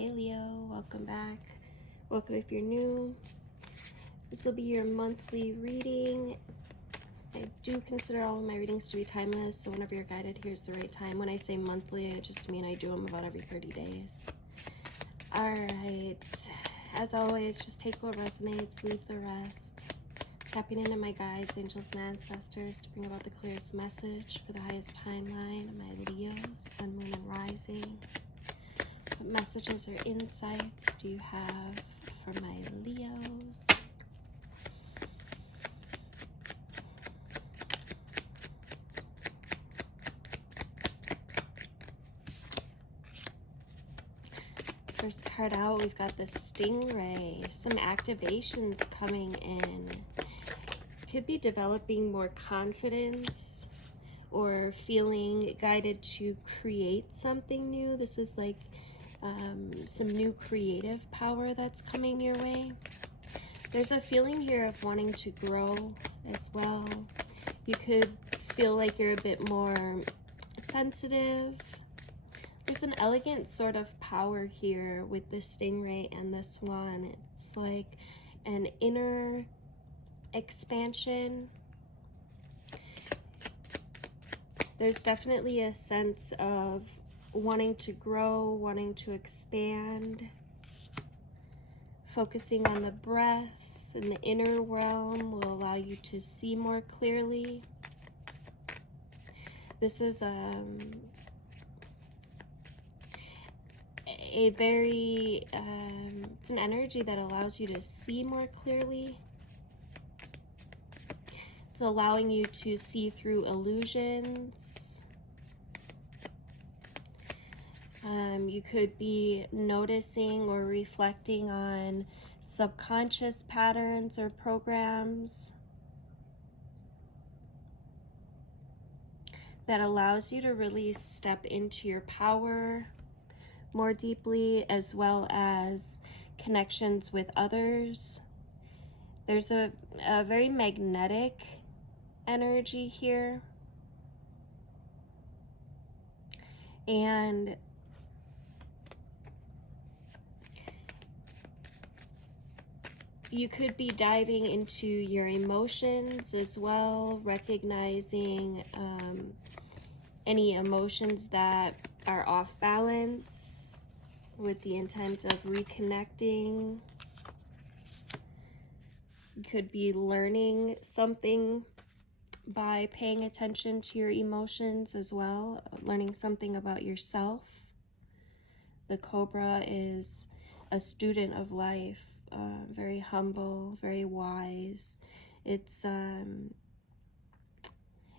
Hey Leo, welcome back. Welcome if you're new. This will be your monthly reading. I do consider all of my readings to be timeless, so whenever you're guided, here's the right time. When I say monthly, I just mean I do them about every 30 days. Alright, as always, just take what resonates, leave the rest. Tapping into my guides, angels, and ancestors to bring about the clearest message for the highest timeline of my Leo, sun, moon, and rising. What messages or insights do you have for my Leos? First card out, we've got the Stingray. Some activations coming in. Could be developing more confidence or feeling guided to create something new. This is like some new creative power that's coming your way. There's a feeling here of wanting to grow as well. You could feel like you're a bit more sensitive. There's an elegant sort of power here with this Stingray and this Swan. It's like an inner expansion. There's definitely a sense of wanting to grow, wanting to expand, focusing on the breath and the inner realm will allow you to see more clearly. This is a very, it's an energy that allows you to see more clearly. It's allowing you to see through illusions. You could be noticing or reflecting on subconscious patterns or programs that allows you to really step into your power more deeply, as well as connections with others. There's a very magnetic energy here, and you could be diving into your emotions as well, recognizing any emotions that are off balance with the intent of reconnecting. You could be learning something by paying attention to your emotions as well, learning something about yourself. The Cobra is a student of life, very humble, very wise. It's an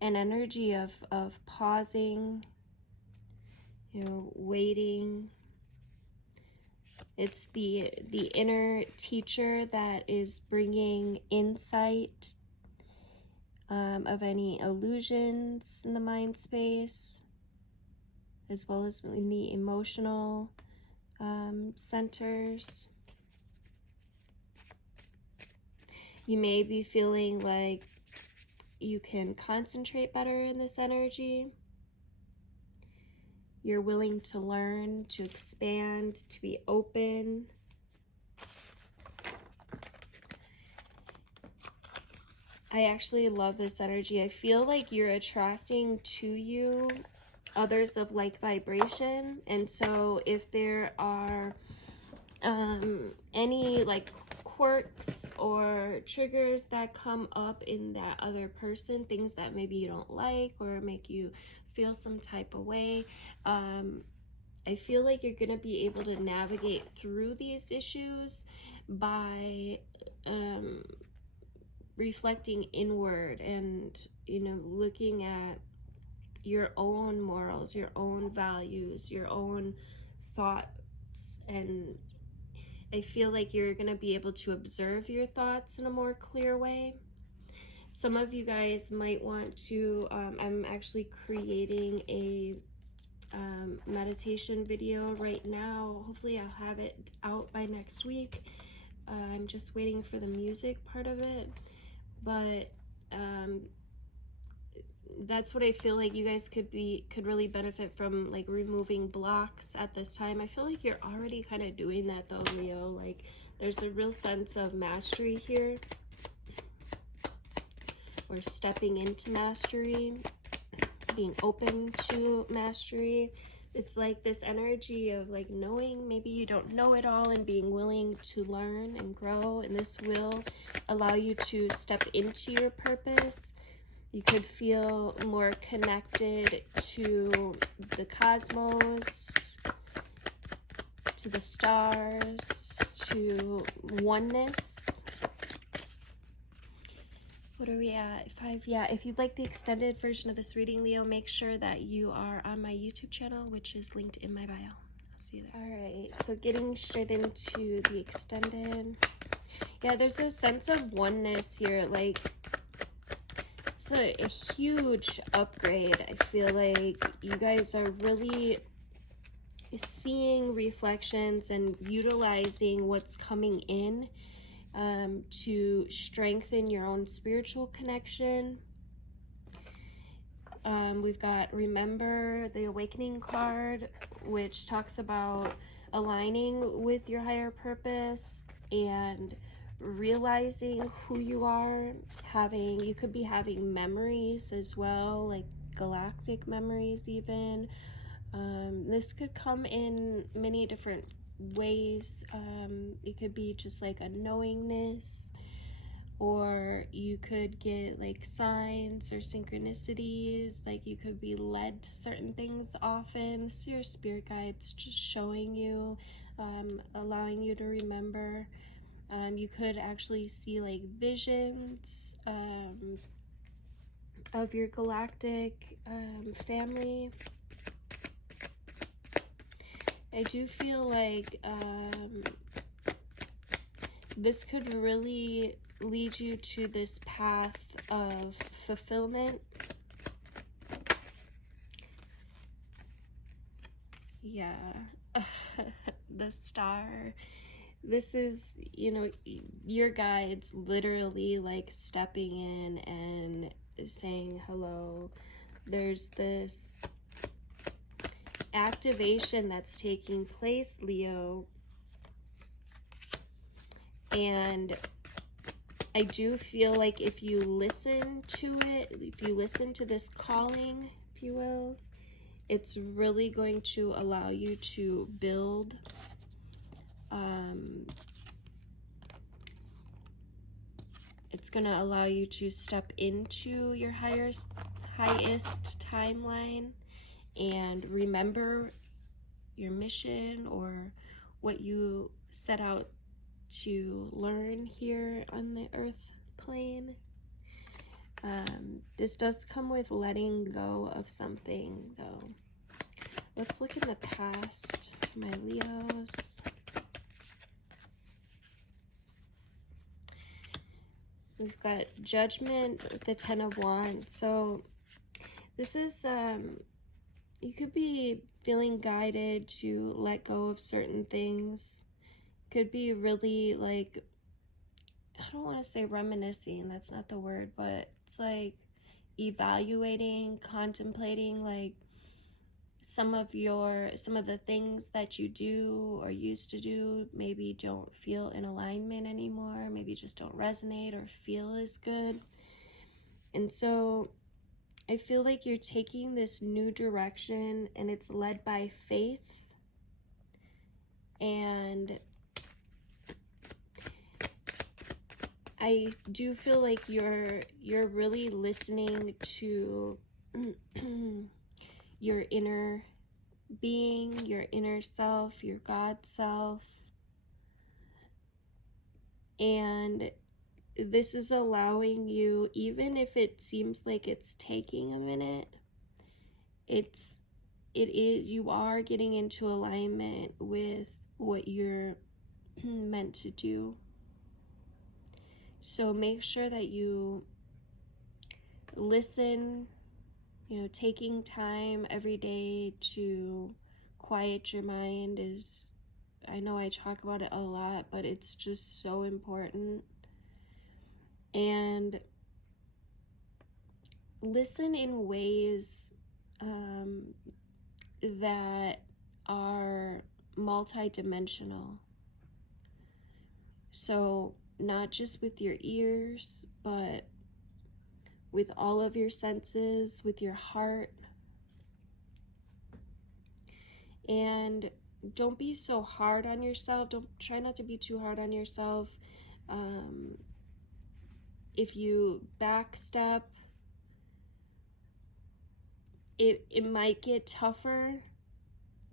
energy of pausing, waiting. It's the inner teacher that is bringing insight of any illusions in the mind space, as well as in the emotional centers. You may be feeling like you can concentrate better in this energy. You're willing to learn, to expand, to be open. I actually love this energy. I feel like you're attracting to you others of like vibration. And so if there are any like quirks or triggers that come up in that other person, things that maybe you don't like or make you feel some type of way, I feel like you're going to be able to navigate through these issues by reflecting inward and, looking at your own morals, your own values, your own thoughts. And I feel like you're going to be able to observe your thoughts in a more clear way. Some of you guys might want to, I'm actually creating a meditation video right now. Hopefully I'll have it out by next week. I'm just waiting for the music part of it. But that's what I feel like you guys could really benefit from, like removing blocks at this time. I feel like you're already kind of doing that though, Leo. Like there's a real sense of mastery here, or stepping into mastery, being open to mastery. It's like this energy of like knowing maybe you don't know it all and being willing to learn and grow, and this will allow you to step into your purpose. You could feel more connected to the cosmos, to the stars, to oneness. What are we at? 5. Yeah, if you'd like the extended version of this reading, Leo, make sure that you are on my YouTube channel, which is linked in my bio. I'll see you there. All right, so getting straight into the extended. Yeah, there's a sense of oneness here. Like, it's a huge upgrade. I feel like you guys are really seeing reflections and utilizing what's coming in to strengthen your own spiritual connection. We've got Remember, the Awakening card, which talks about aligning with your higher purpose and realizing who you are. You could be having memories as well, like galactic memories even. This could come in many different ways. It could be just like a knowingness, or you could get like signs or synchronicities, like you could be led to certain things often. This is your spirit guides just showing you, allowing you to remember. You could actually see like visions of your galactic family. I do feel like this could really lead you to this path of fulfillment. Yeah. The star. This is, you know, your guides literally like stepping in and saying hello. There's this activation that's taking place, Leo, and I do feel like if you listen to it, if you listen to this calling, if you will, it's really going to allow you to build it's going to allow you to step into your highest timeline and remember your mission or what you set out to learn here on the earth plane. This does come with letting go of something though. Let's look in the past for my Leos. We've got Judgment with the 10 of Wands. So this is, you could be feeling guided to let go of certain things. Could be really like, I don't want to say reminiscing, that's not the word, but it's like evaluating, contemplating, like some of the things that you do or used to do maybe don't feel in alignment anymore, maybe just don't resonate or feel as good. And so I feel like you're taking this new direction and it's led by faith, and I do feel like you're really listening to your inner being, your inner self, your God self. And this is allowing you, even if it seems like it's taking a minute, you are getting into alignment with what you're meant to do. So make sure that you listen, you know, taking time every day to quiet your mind is, I know I talk about it a lot, but it's just so important. And listen in ways that are multi-dimensional. So not just with your ears, but with all of your senses, with your heart. And don't be so hard on yourself. Try not to be too hard on yourself. If you backstep, it might get tougher.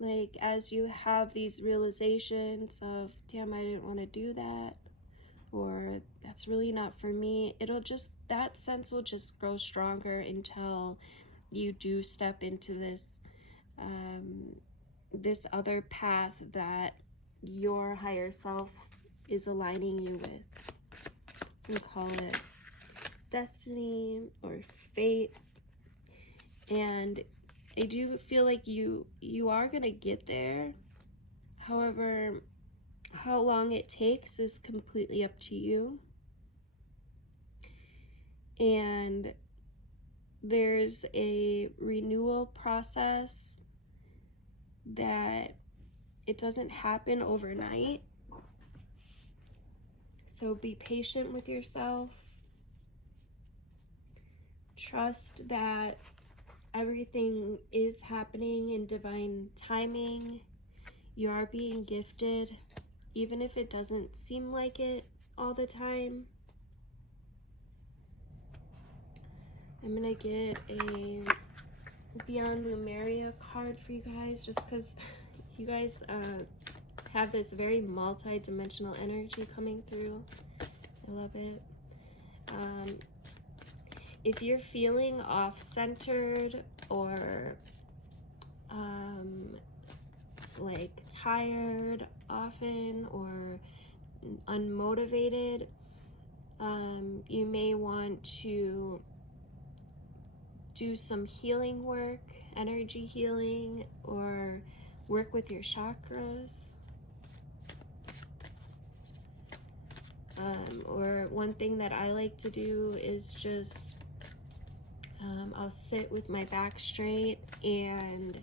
Like, as you have these realizations of, damn, I didn't want to do that, or that's really not for me, that sense will just grow stronger until you do step into this this other path that your higher self is aligning you with. Some call it destiny or fate. And I do feel like you are gonna get there. However, how long it takes is completely up to you. And there's a renewal process that it doesn't happen overnight. So be patient with yourself. Trust that everything is happening in divine timing. You are being gifted, even if it doesn't seem like it all the time. I'm gonna get a Beyond Lemuria card for you guys, just because you guys have this very multi-dimensional energy coming through. I love it. If you're feeling off-centered or like tired often or unmotivated, you may want to do some healing work, energy healing, or work with your chakras. Or one thing that I like to do is just I'll sit with my back straight and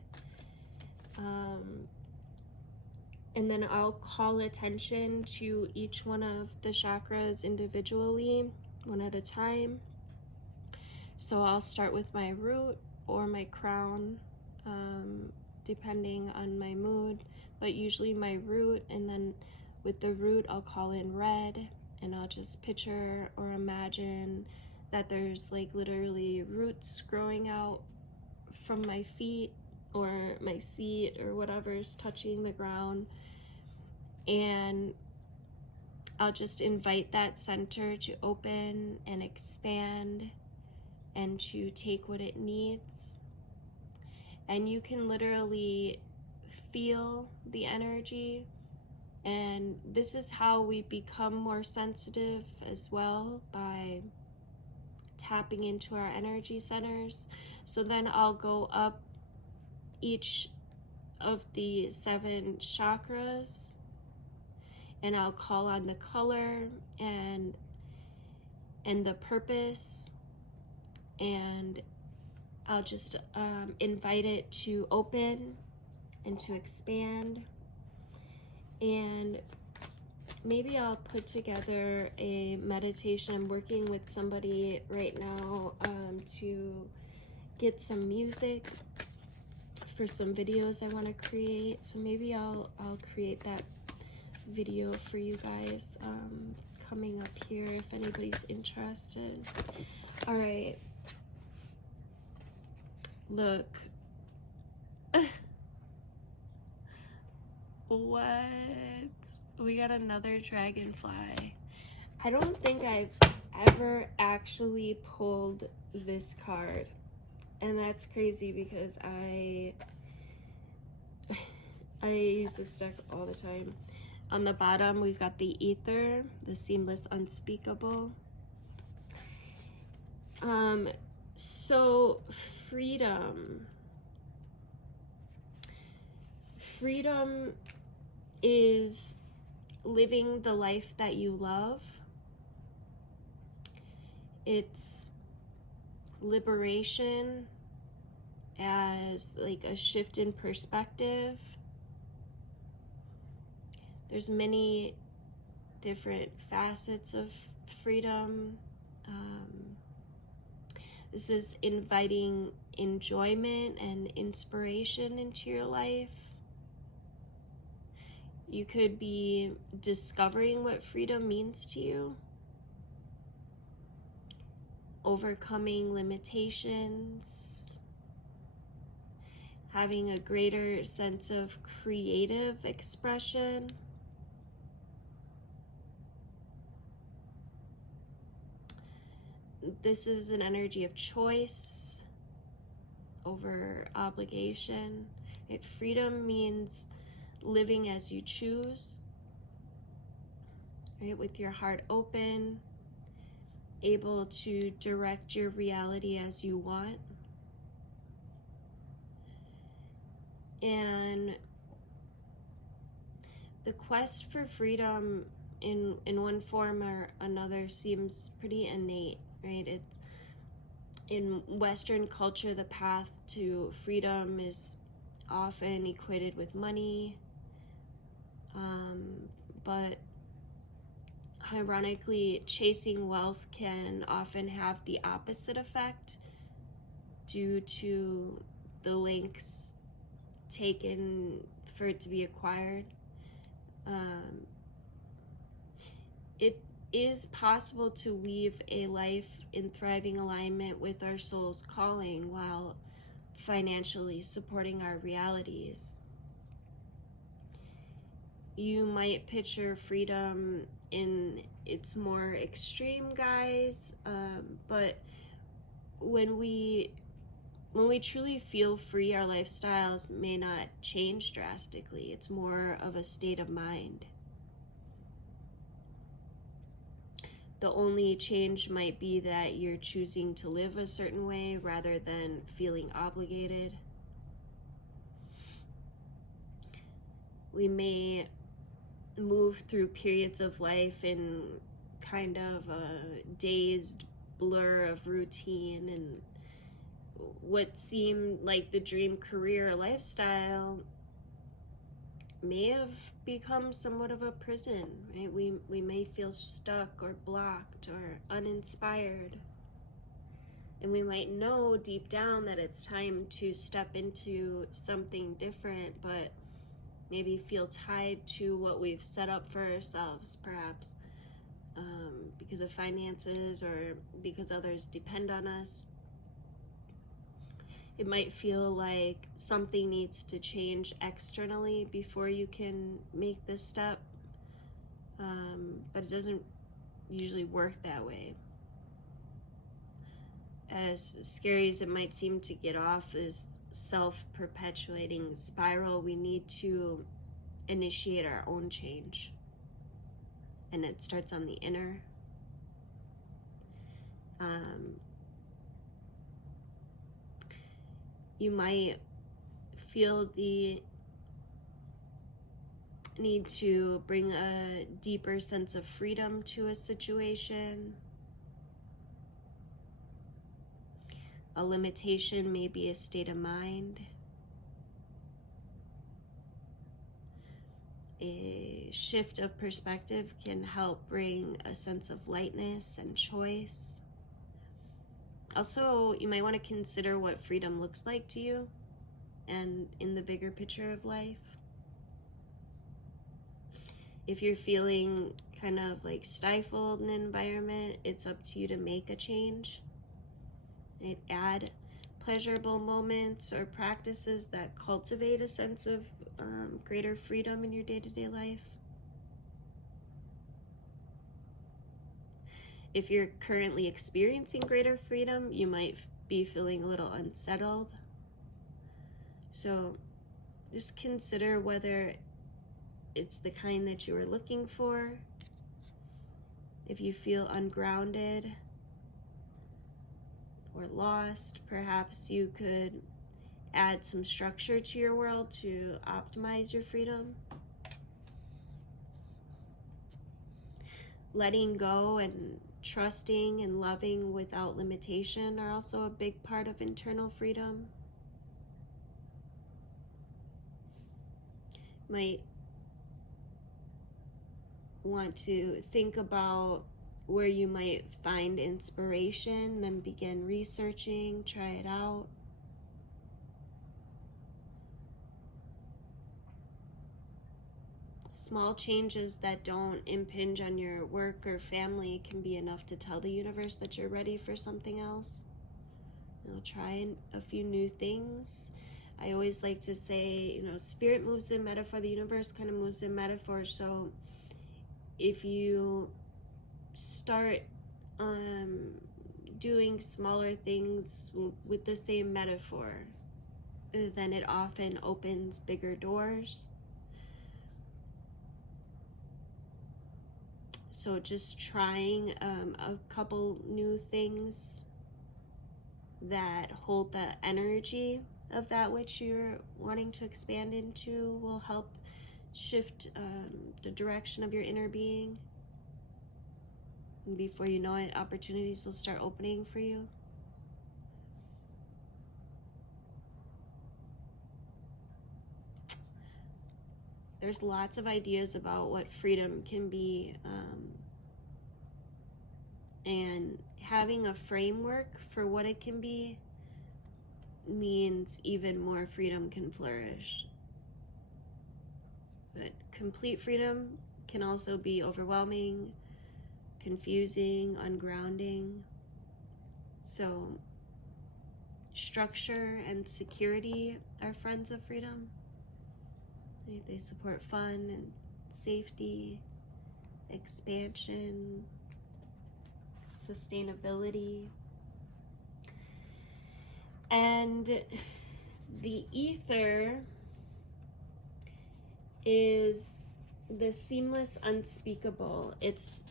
then I'll call attention to each one of the chakras individually, one at a time. So I'll start with my root or my crown, depending on my mood, but usually my root, and then with the root I'll call in red, and I'll just picture or imagine that there's like literally roots growing out from my feet or my seat or whatever's touching the ground, and I'll just invite that center to open and expand and to take what it needs. And you can literally feel the energy, and this is how we become more sensitive as well, by tapping into our energy centers. So then I'll go up each of the 7 chakras and I'll call on the color and the purpose, and I'll just invite it to open and to expand. And maybe I'll put together a meditation. I'm working with somebody right now to get some music for some videos I want to create. So maybe I'll create that video for you guys coming up here if anybody's interested. All right. Look. What? We got another dragonfly. I don't think I've ever actually pulled this card, and that's crazy because I use this deck all the time. On the bottom we've got the Ether, the Seamless, Unspeakable. So freedom is living the life that you love. It's liberation as like a shift in perspective. There's many different facets of freedom. This is inviting enjoyment and inspiration into your life. You could be discovering what freedom means to you, overcoming limitations, having a greater sense of creative expression. This is an energy of choice over obligation. Freedom means living as you choose, right? With your heart open, able to direct your reality as you want. And the quest for freedom in one form or another seems pretty innate, right? It's in Western culture, the path to freedom is often equated with money, but ironically, chasing wealth can often have the opposite effect due to the lengths taken for it to be acquired. It is possible to weave a life in thriving alignment with our soul's calling while financially supporting our realities. You might picture freedom in its more extreme guise, but when we truly feel free, our lifestyles may not change drastically. It's more of a state of mind. The only change might be that you're choosing to live a certain way rather than feeling obligated. We may move through periods of life in kind of a dazed blur of routine, and what seemed like the dream career or lifestyle may have become somewhat of a prison, right? We may feel stuck or blocked or uninspired. And we might know deep down that it's time to step into something different, but maybe feel tied to what we've set up for ourselves, perhaps because of finances or because others depend on us. It might feel like something needs to change externally before you can make this step, but it doesn't usually work that way. As scary as it might seem to get off this self-perpetuating spiral, we need to initiate our own change. And it starts on the inner. You might feel the need to bring a deeper sense of freedom to a situation. A limitation may be a state of mind. A shift of perspective can help bring a sense of lightness and choice. Also, you might want to consider what freedom looks like to you and in the bigger picture of life. If you're feeling kind of like stifled in an environment, it's up to you to make a change. And add pleasurable moments or practices that cultivate a sense of greater freedom in your day-to-day life. If you're currently experiencing greater freedom, you might be feeling a little unsettled. So just consider whether it's the kind that you were looking for. If you feel ungrounded or lost, perhaps you could add some structure to your world to optimize your freedom. letting go and trusting and loving without limitation are also a big part of internal freedom. Might want to think about where you might find inspiration, then begin researching, try it out. Small changes that don't impinge on your work or family can be enough to tell the universe that you're ready for something else. You'll try a few new things. I always like to say, spirit moves in metaphor, the universe kind of moves in metaphor. So if you start doing smaller things with the same metaphor, then it often opens bigger doors. So just trying a couple new things that hold the energy of that which you're wanting to expand into will help shift the direction of your inner being. And before you know it, opportunities will start opening for you. There's lots of ideas about what freedom can be, and having a framework for what it can be means even more freedom can flourish. But complete freedom can also be overwhelming, confusing, ungrounding. So structure and security are friends of freedom. They support fun and safety, expansion, sustainability. And the ether is the seamless, unspeakable. It's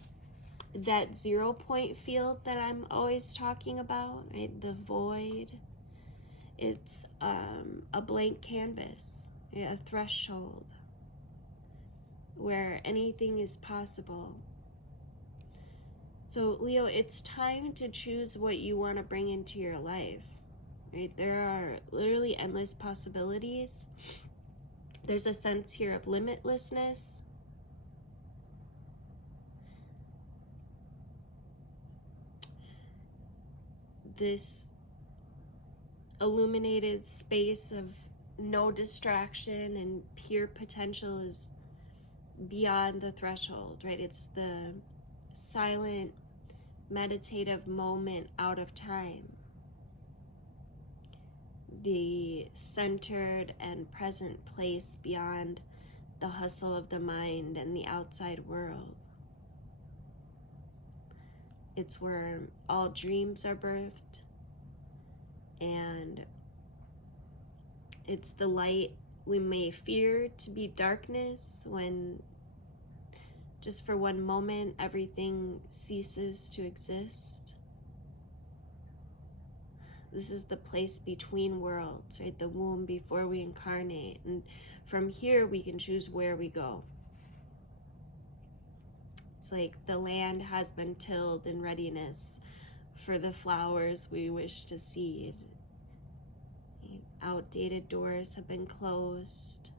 that 0 point field that I'm always talking about, right? The void. It's a blank canvas, a threshold where anything is possible. So Leo, it's time to choose what you want to bring into your life, right? There are literally endless possibilities. There's a sense here of limitlessness. This illuminated space of no distraction and pure potential is beyond the threshold, right? It's the silent, meditative moment out of time. The centered and present place beyond the hustle of the mind and the outside world. It's where all dreams are birthed, and it's the light we may fear to be darkness when just for one moment everything ceases to exist. This is the place between worlds, right? The womb before we incarnate. And from here we can choose where we go. It's like the land has been tilled in readiness for the flowers we wish to seed. Outdated doors have been closed,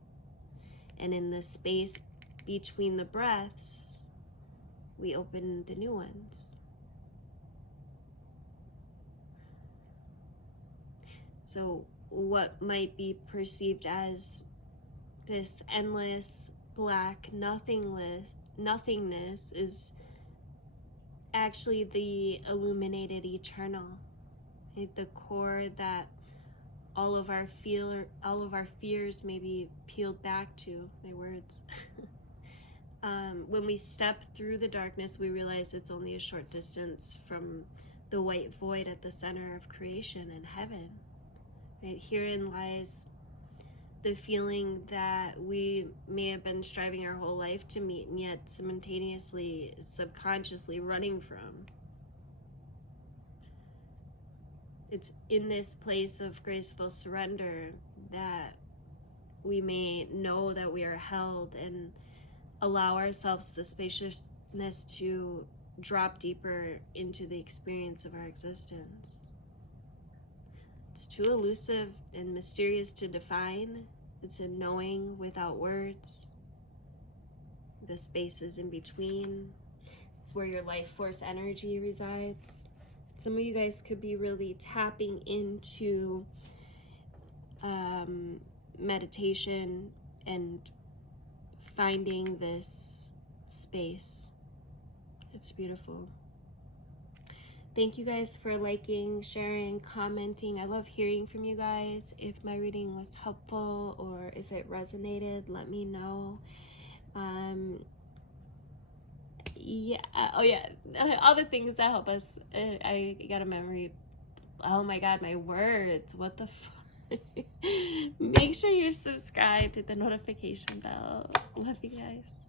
and in the space between the breaths, we open the new ones. So what might be perceived as this endless black nothingness is actually the illuminated eternal, right? The core that all of our fears may be peeled back to, my words. When we step through the darkness, we realize it's only a short distance from the white void at the center of creation and heaven. Right? Herein lies the feeling that we may have been striving our whole life to meet, and yet simultaneously, subconsciously running from. It's in this place of graceful surrender that we may know that we are held and allow ourselves the to drop deeper into the experience of our existence. It's too elusive and mysterious to define. It's a knowing without words. The spaces in between. It's where your life force energy resides. Some of you guys could be really tapping into meditation and finding this space. It's beautiful. Thank you guys for liking, sharing, commenting. I love hearing from you guys. If my reading was helpful or if it resonated, let me know. Yeah. Oh yeah. All the things that help us. I got a memory. Oh my God, my words. What the fuck? Make sure you're subscribed, hit the notification bell. Love you guys.